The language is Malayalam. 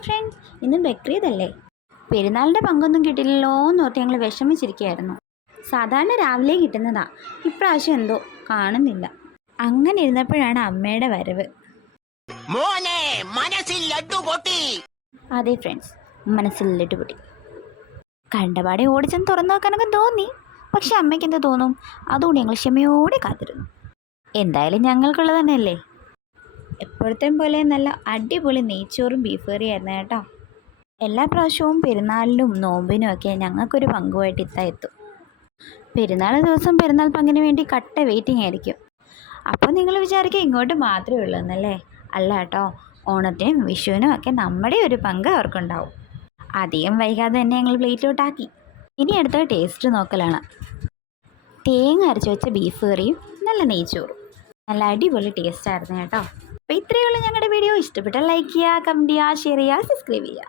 ഹായ് ഫ്രണ്ട്സ്, ഇന്ന് ബക്രീദല്ലേ. പെരുന്നാളിൻ്റെ പങ്കൊന്നും കിട്ടില്ലല്ലോ എന്നോർത്ത് ഞങ്ങൾ വിഷമിച്ചിരിക്കുകയായിരുന്നു. സാധാരണ രാവിലെ കിട്ടുന്നതാ, ഇപ്രാവശ്യം എന്തോ കാണുന്നില്ല. അങ്ങനെ ഇരുന്നപ്പോഴാണ് അമ്മയുടെ വരവ്. അതെ ഫ്രണ്ട്സ്, മനസ്സിൽ ലഡു പൊട്ടി. കണ്ടപാടെ ഓടിച്ചെന്ന് തുറന്നു നോക്കാനൊക്കെ തോന്നി. പക്ഷെ അമ്മയ്ക്ക് എന്ത് തോന്നും? അതുകൊണ്ട് ഞങ്ങൾ ക്ഷമയോടെ കാത്തിരുന്നു. എന്തായാലും ഞങ്ങൾക്കുള്ളത് തന്നെയല്ലേ. എപ്പോഴത്തെയും പോലെ നല്ല അടിപൊളി നെയ്ച്ചോറും ബീഫ് കറിയായിരുന്നു കേട്ടോ. എല്ലാ പ്രാവശ്യവും പെരുന്നാളിലും നോമ്പിനും ഒക്കെ ഞങ്ങൾക്കൊരു പങ്കുമായിട്ട് എത്തും. പെരുന്നാൾ ദിവസം പെരുന്നാൾ പങ്കിന് വേണ്ടി കട്ട വെയിറ്റിംഗ് ആയിരിക്കും. അപ്പോൾ നിങ്ങൾ വിചാരിക്കുക ഇങ്ങോട്ട് മാത്രമേ ഉള്ളൂ എന്നല്ലേ? അല്ല കേട്ടോ, ഓണത്തിനും വിഷുവിനും ഒക്കെ നമ്മുടെ ഒരു പങ്ക് അവർക്കുണ്ടാവും. അധികം വൈകാതെ തന്നെ ഞങ്ങൾ പ്ലേറ്റിലോട്ടാക്കി. ഇനി അടുത്ത ടേസ്റ്റ് നോക്കലാണ്. തേങ്ങ അരച്ച് വെച്ച ബീഫ് കറിയും നല്ല നെയ്ച്ചോറും നല്ല അടിപൊളി ടേസ്റ്റായിരുന്നു കേട്ടോ. അപ്പോൾ ഇത്രയേ ഉള്ളൂ ഞങ്ങളുടെ വീഡിയോ. ഇഷ്ടപ്പെട്ടാൽ ലൈക്ക് ചെയ്യുക, കമൻറ്റ് ചെയ്യുക, ഷെയർ ചെയ്യുക, സബ്സ്ക്രൈബ് ചെയ്യുക.